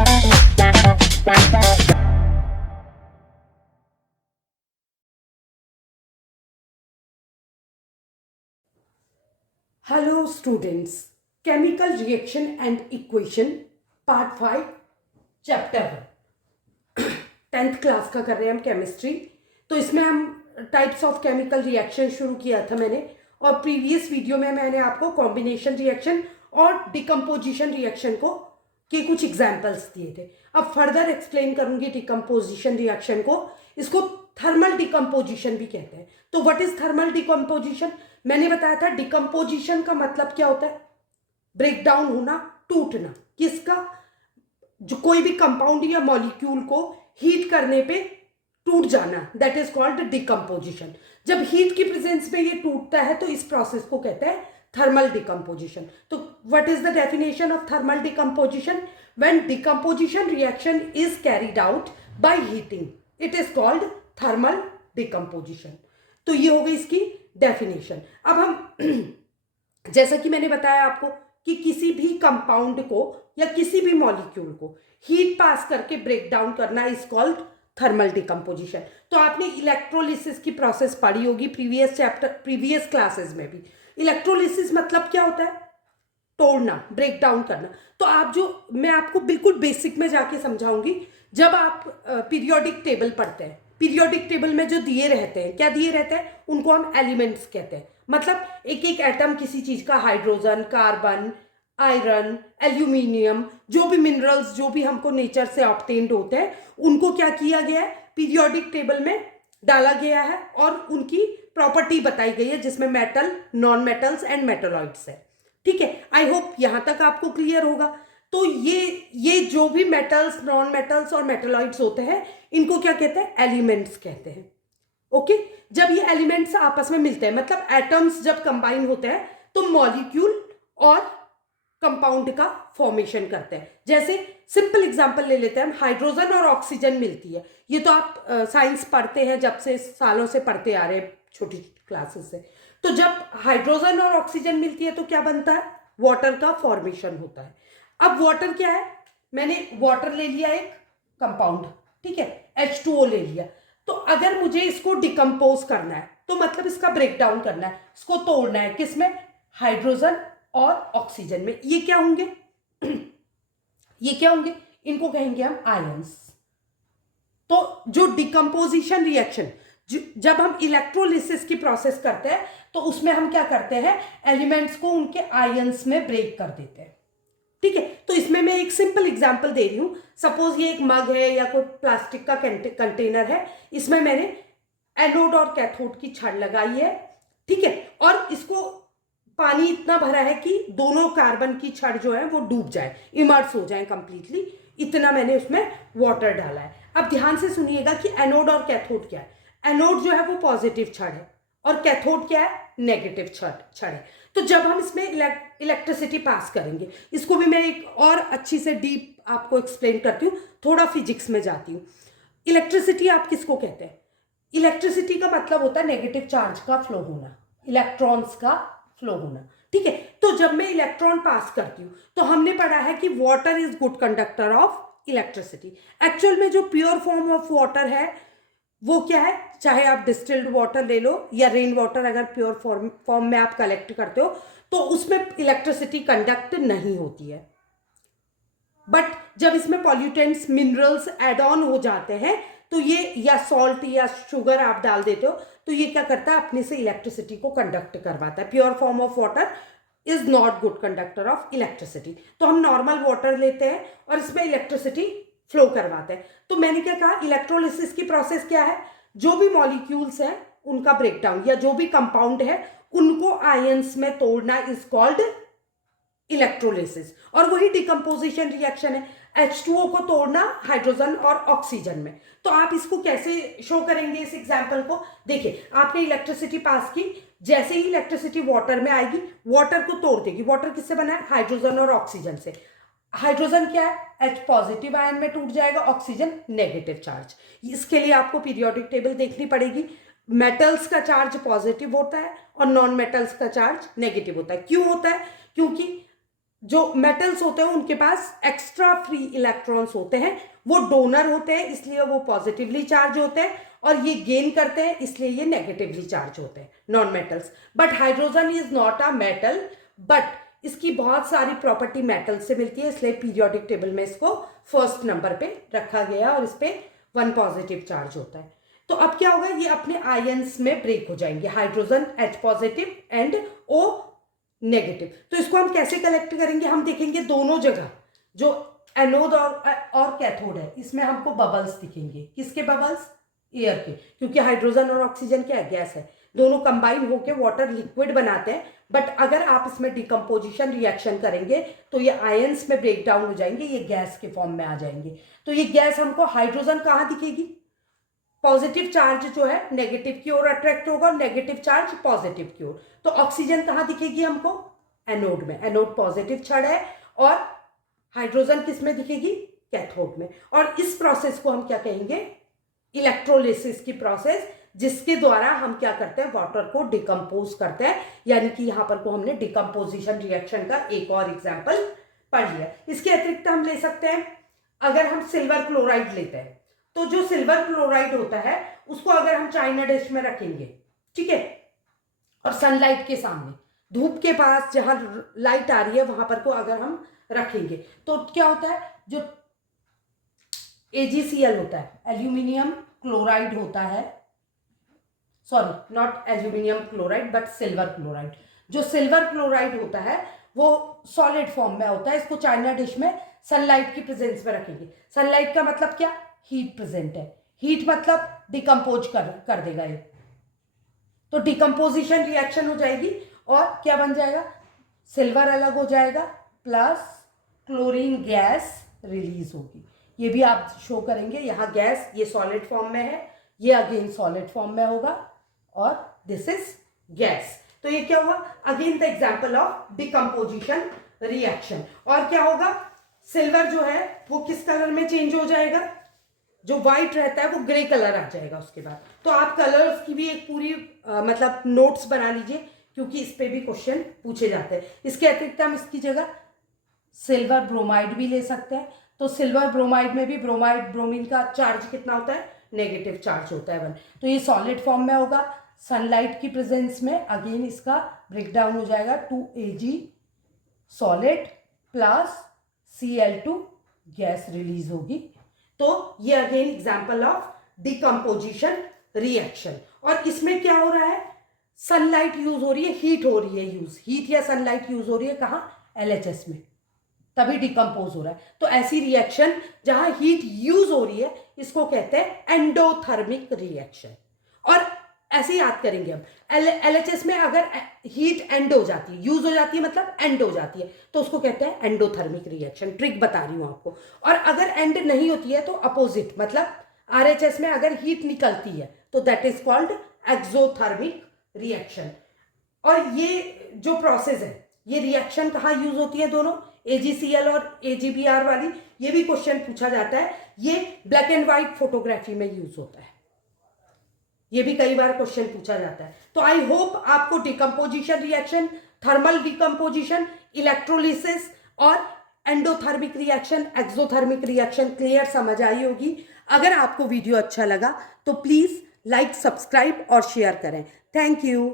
Hello students, chemical reaction and equation part 5 chapter 10th class का कर रहे हैं हम केमिस्ट्री। तो इसमें हम टाइप्स ऑफ केमिकल रिएक्शन शुरू किया था मैंने, और प्रीवियस वीडियो में मैंने आपको कॉम्बिनेशन रिएक्शन और डिकम्पोजिशन रिएक्शन को के कुछ एग्जाम्पल्स दिए थे। अब फर्दर एक्सप्लेन करूंगी डिकम्पोजिशन रिएक्शन को। इसको थर्मल डिकम्पोजिशन भी कहते हैं। तो व्हाट इज थर्मल डिकम्पोजिशन? मैंने बताया था डिकम्पोजिशन का मतलब क्या होता है? ब्रेक डाउन होना, टूटना। किसका? जो कोई भी कंपाउंड या मॉलिक्यूल को हीट करने पे टूट जाना, दैट इज कॉल्ड डिकम्पोजिशन। जब हीट की प्रेजेंस में ये टूटता है तो इस प्रोसेस को कहते हैं थर्मल डिकम्पोजिशन। तो what is the definition of thermal decomposition? When decomposition reaction is carried out by heating, it is called thermal decomposition. तो ये हो गई इसकी डेफिनेशन। अब हम जैसा कि मैंने बताया आपको कि किसी भी कंपाउंड को या किसी भी मॉलिक्यूल को हीट पास करके ब्रेक डाउन करना इज कॉल्ड थर्मल डिकम्पोजिशन। तो आपने इलेक्ट्रोलिसिस की प्रोसेस पढ़ी होगी प्रीवियस क्लासेस में भी। इलेक्ट्रोलिसिस मतलब क्या होता है? तोड़ना, ब्रेक डाउन करना। तो आप जो मैं आपको बिल्कुल बेसिक में जाके समझाऊंगी। जब आप पीरियोडिक टेबल पढ़ते हैं, पीरियोडिक टेबल में जो दिए रहते हैं, क्या दिए रहते हैं? उनको हम एलिमेंट्स कहते हैं। मतलब एक एक एटम किसी चीज का, हाइड्रोजन, कार्बन, आयरन, एल्यूमिनियम, जो भी मिनरल्स जो भी हमको नेचर से ऑब्टेन्ड होते हैं, उनको क्या किया गया है? पीरियोडिक टेबल में डाला गया है और उनकी प्रॉपर्टी बताई गई है, जिसमें metal, non metals and metalloids है। ठीक है, आई होप यहां तक आपको क्लियर होगा। तो ये जो भी मेटल्स, नॉन मेटल्स और मेटलॉइड्स होते हैं, इनको क्या कहते हैं? एलिमेंट्स कहते हैं। ओके, जब ये एलिमेंट्स आपस में मिलते हैं, मतलब एटम्स जब कंबाइन होते हैं, तो मॉलिक्यूल और कंपाउंड का फॉर्मेशन करते हैं। जैसे सिंपल एग्जांपल ले लेते हैं हम, हाइड्रोजन और ऑक्सीजन मिलती है। ये तो आप साइंस पढ़ते हैं, जब से सालों से पढ़ते आ रहे हैं, छोटी क्लासेस से। तो जब हाइड्रोजन और ऑक्सीजन मिलती है तो क्या बनता है? वाटर का फॉर्मेशन होता है। अब वाटर क्या है? मैंने वाटर ले लिया एक कंपाउंड, ठीक है, H2O ले लिया। तो अगर मुझे इसको डिकम्पोज करना है, तो मतलब इसका ब्रेक डाउन करना है, इसको तोड़ना है, किसमें? हाइड्रोजन और ऑक्सीजन में। ये क्या होंगे? ये क्या होंगे? इनको कहेंगे हम आयंस। तो जो डिकम्पोजिशन रिएक्शन, जब हम इलेक्ट्रोलिसिस की प्रोसेस करते हैं, तो उसमें हम क्या करते हैं? एलिमेंट्स को उनके आयंस में ब्रेक कर देते हैं। ठीक है, तो इसमें मैं एक सिंपल एग्जांपल दे रही हूं। सपोज ये एक मग है या कोई प्लास्टिक का कंटेनर है, इसमें मैंने एनोड और कैथोड की छड़ लगाई है। ठीक है, और इसको पानी इतना भरा है कि दोनों कार्बन की छड़ जो है वो डूब जाए, इमर्स हो जाए कंप्लीटली। इतना मैंने उसमें वाटर डाला है। अब ध्यान से सुनिएगा कि एनोड और कैथोड क्या है। एनोड जो है वो पॉजिटिव छड़ है और कैथोड क्या है? नेगेटिव छड़ है। तो जब हम इसमें इलेक्ट्रिसिटी पास करेंगे, इसको भी मैं एक और अच्छी से डीप आपको एक्सप्लेन करती हूँ, थोड़ा फिजिक्स में जाती हूँ। इलेक्ट्रिसिटी आप किसको कहते हैं? इलेक्ट्रिसिटी का मतलब होता है नेगेटिव चार्ज का फ्लो होना, इलेक्ट्रॉन्स का फ्लो होना। ठीक है, तो जब मैं इलेक्ट्रॉन पास करती हूँ, तो हमने पढ़ा है कि water is good conductor of electricity. Actual में जो प्योर फॉर्म ऑफ वाटर है वो क्या है? चाहे आप डिस्टिल्ड वाटर ले लो या रेन वाटर, अगर प्योर फॉर्म में आप कलेक्ट करते हो, तो उसमें इलेक्ट्रिसिटी कंडक्ट नहीं होती है। बट जब इसमें पॉल्यूटेंट्स, मिनरल्स ऐड ऑन हो जाते हैं, तो ये, या सॉल्ट या शुगर आप डाल देते हो, तो ये क्या करता है? अपने से इलेक्ट्रिसिटी को कंडक्ट करवाता है। Pure form of water is not good conductor of electricity. तो हम नॉर्मल वाटर लेते हैं और इसमें इलेक्ट्रिसिटी फ्लो करवाते हैं। तो मैंने क्या कहा? इलेक्ट्रोलिसिस की प्रोसेस क्या है? जो भी मॉलिक्यूल्स हैं उनका ब्रेकडाउन, या जो भी कंपाउंड है उनको आयंस में तोड़ना इज कॉल्ड इलेक्ट्रोलिसिस। और वही डिकम्पोजिशन रिएक्शन है, H2O को तोड़ना हाइड्रोजन और ऑक्सीजन में। तो आप इसको कैसे शो करेंगे इस एग्जांपल को? देखिए, आपने इलेक्ट्रिसिटी पास की, जैसे ही इलेक्ट्रिसिटी वाटर में आएगी, वाटर को तोड़ देगी। वाटर किससे बना है? हाइड्रोजन और ऑक्सीजन से। हाइड्रोजन क्या है? H पॉजिटिव आयन में टूट जाएगा, ऑक्सीजन नेगेटिव चार्ज। इसके लिए आपको पीरियोडिक टेबल देखनी पड़ेगी। मेटल्स का चार्ज पॉजिटिव होता है और नॉन मेटल्स का चार्ज नेगेटिव होता है। क्यों होता है? क्योंकि जो मेटल्स होते हैं उनके पास एक्स्ट्रा फ्री इलेक्ट्रॉन्स होते हैं, वो डोनर होते हैं इसलिए वो पॉजिटिवली चार्ज होते हैं, और ये गेन करते हैं इसलिए ये नेगेटिवली चार्ज होते हैं, non metals. But hydrogen is not a metal, but इसकी बहुत सारी प्रॉपर्टी मेटल से मिलती है, इसलिए पीरियोडिक टेबल में इसको फर्स्ट नंबर पे रखा गया और इस पे 1 पॉजिटिव चार्ज होता है। तो अब क्या होगा, ये अपने आयंस में ब्रेक हो जाएंगे, hydrogen H positive and O negative. तो इसको हम कैसे कलेक्ट करेंगे, हम देखेंगे दोनों जगह जो एनोड और कैथोड है इसमें हमको बबल्स दिखेंगे। किसके बबल्स? एयर के, क्योंकि हाइड्रोजन और ऑक्सीजन क्या है, गैस है, दोनों कंबाइन होकर वाटर लिक्विड बनाते हैं। बट अगर आप इसमें डिकम्पोजिशन रिएक्शन करेंगे तो ये आयंस में ब्रेक डाउन हो जाएंगे, ये गैस के फॉर्म में आ जाएंगे। तो ये गैस हमको, हाइड्रोजन कहाँ दिखेगी, पॉजिटिव चार्ज जो है नेगेटिव की ओर अट्रैक्ट होगा, नेगेटिव चार्ज पॉजिटिव की ओर। तो ऑक्सीजन कहाँ दिखेगी हमको, एनोड में, एनोड पॉजिटिव छड़ है, और हाइड्रोजन किस में दिखेगी, कैथोड में। और इस प्रोसेस को हम क्या कहेंगे, इलेक्ट्रोलिसिस की प्रोसेस, जिसके द्वारा हम क्या करते हैं, वाटर को डिकम्पोज करते हैं। यानी कि यहां पर को हमने डिकम्पोजिशन रिएक्शन का एक और एग्जाम्पल पढ़ लिया। इसके अतिरिक्त हम ले सकते हैं, अगर हम सिल्वर क्लोराइड लेते हैं तो जो सिल्वर क्लोराइड होता है उसको अगर हम चाइना डिश में रखेंगे, ठीक है, और सनलाइट के सामने, धूप के पास जहां लाइट आ रही है वहां पर को अगर हम रखेंगे तो क्या होता है, जो AgCl होता है, एल्यूमिनियम क्लोराइड होता है, sorry not aluminium chloride but silver chloride. जो सिल्वर क्लोराइड होता है वो सॉलिड फॉर्म में होता है। इसको चाइना डिश में सनलाइट की प्रेजेंस में रखेंगे। सनलाइट का मतलब क्या, हीट प्रेजेंट है, हीट मतलब डिकम्पोज कर देगा ये, तो डिकम्पोजिशन रिएक्शन हो जाएगी और क्या बन जाएगा, सिल्वर अलग हो जाएगा प्लस क्लोरीन गैस रिलीज होगी। ये भी आप शो करेंगे, यहाँ गैस ये सॉलिड फॉर्म में है, ये अगेन सॉलिड फॉर्म में होगा, और दिस इज गैस। तो ये क्या हुआ, again the example of decomposition reaction. और क्या होगा, सिल्वर जो है वो किस कलर में चेंज हो जाएगा, जो व्हाइट रहता है वो ग्रे कलर आ जाएगा उसके बाद। तो आप कलर्स की भी एक पूरी मतलब नोट्स बना लीजिए, क्योंकि इस पे भी क्वेश्चन पूछे जाते हैं। इसके अतिरिक्त हम इसकी जगह सिल्वर ब्रोमाइड भी ले सकते हैं। तो सिल्वर ब्रोमाइड में भी ब्रोमाइड, ब्रोमीन का चार्ज कितना होता है, नेगेटिव चार्ज होता है 1। तो ये सॉलिड फॉर्म में होगा, सनलाइट की प्रेजेंस में अगेन इसका ब्रेकडाउन हो जाएगा, 2Ag solid plus Cl2 gas release होगी। तो ये again example of decomposition reaction. और इसमें क्या हो रहा है, सनलाइट यूज हो रही है, हीट हो रही है यूज, हीट या सनलाइट यूज हो रही है कहाँ, LHS में, तभी डिकम्पोज हो रहा है। तो ऐसी रिएक्शन जहां हीट यूज हो रही है इसको कहते हैं एंडोथर्मिक रिएक्शन। और ऐसे याद करेंगे हम, LHS में अगर हीट एंड हो जाती है, यूज हो जाती है मतलब एंड हो जाती है, तो उसको कहते हैं एंडोथर्मिक रिएक्शन। ट्रिक बता रही हूं आपको। और अगर एंड नहीं होती है तो अपोजिट, मतलब RHS में अगर हीट निकलती है तो that is called exothermic reaction. और ये जो प्रोसेस है, ये रिएक्शन कहाँ यूज होती है, दोनों AgCl और AgBr वाली, ये भी क्वेश्चन पूछा जाता है। ये ब्लैक एंड व्हाइट फोटोग्राफी में यूज होता है, ये भी कई बार क्वेश्चन पूछा जाता है। तो आई होप आपको decomposition reaction, thermal decomposition, electrolysis और endothermic reaction, exothermic reaction clear समझ आई होगी। अगर आपको वीडियो अच्छा लगा तो प्लीज लाइक, सब्सक्राइब और शेयर करें। Thank you.